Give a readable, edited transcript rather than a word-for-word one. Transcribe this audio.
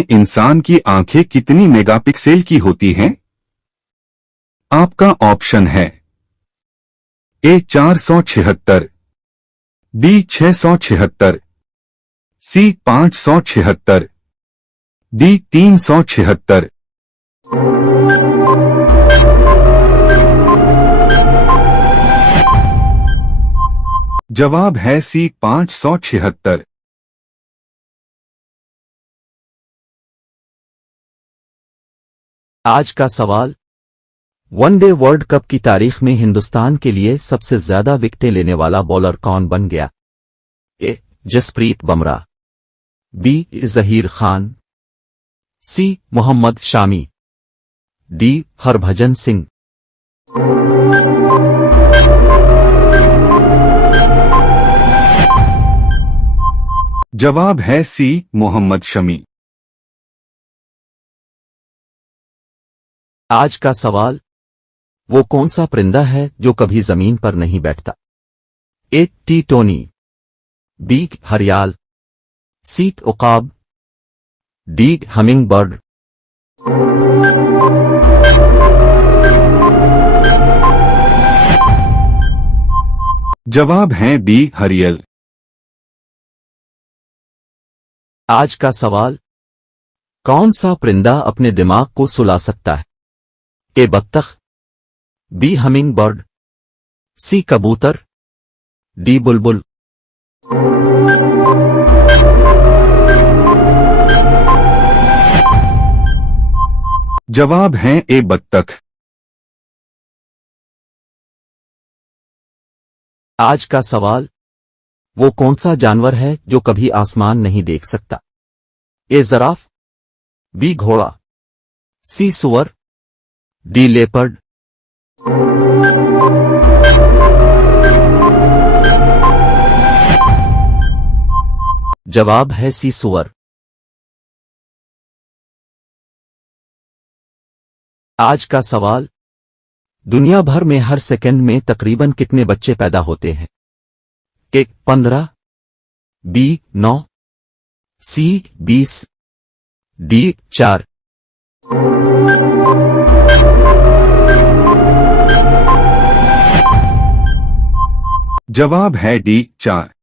इंसान की आंखें कितनी मेगापिक्सल की होती हैं? आपका ऑप्शन है ए 476, बी 676, सी 576, डी 376। जवाब है सी 576। आज का सवाल, वनडे वर्ल्ड कप की तारीख में हिंदुस्तान के लिए सबसे ज्यादा विकेटें लेने वाला बॉलर कौन बन गया? ए. जसप्रीत बुमराह, बी. जहीर खान, सी. मोहम्मद शामी, डी. हरभजन सिंह। जवाब है सी. मोहम्मद शमी। आज का सवाल, वो कौन सा परिंदा है जो कभी जमीन पर नहीं बैठता? ए. टी-टोनी, बी. घड़ियाल, सी. उकाब, डी. Hummingbird. जवाब है बी. हरियल। आज का सवाल, कौन सा परिंदा अपने दिमाग को सुला सकता है? ए. बत्तख, बी. हमिंग बर्ड, सी. कबूतर, डी. बुलबुल। जवाब है ए. बत्तख। आज का सवाल, वो कौन सा जानवर है जो कभी आसमान नहीं देख सकता? ए. ज़राफ, बी. घोड़ा, सी. सुअर, डी. लेपर्ड। जवाब है सी. सुअर। आज का सवाल, दुनिया भर में हर सेकंड में तकरीबन कितने बच्चे पैदा होते हैं? ए. 15, बी. 9, सी. 20, डी. 4। जवाब है डी. 4।